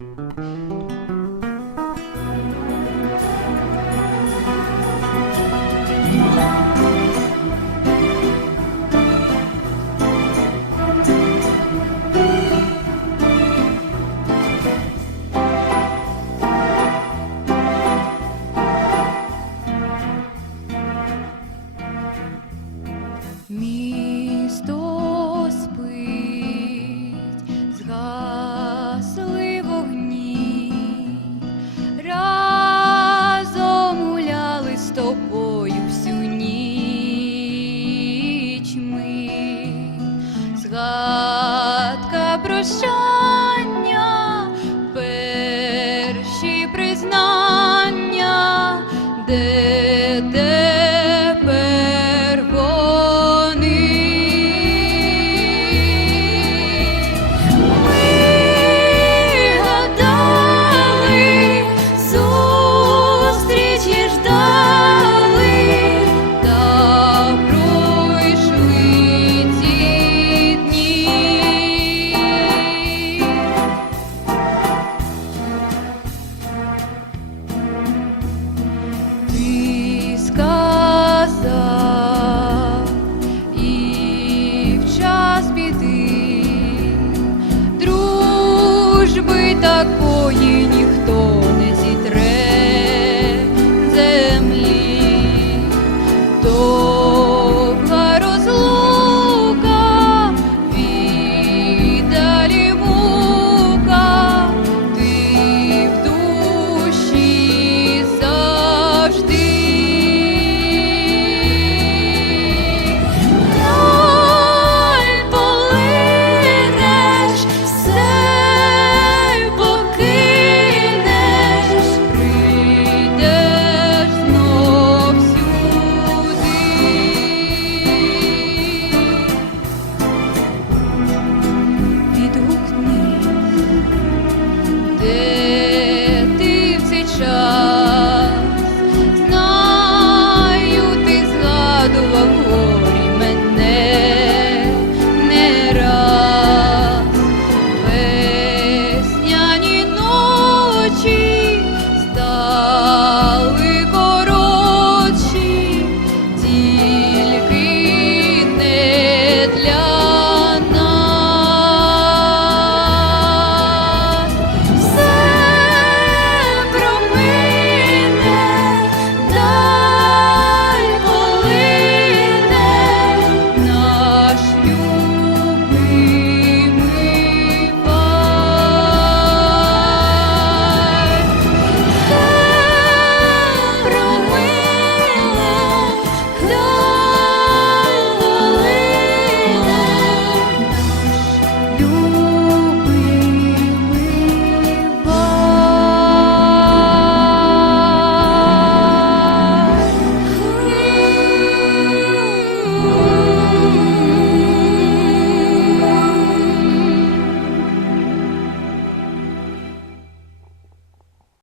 Música Загадка прощай. Oh.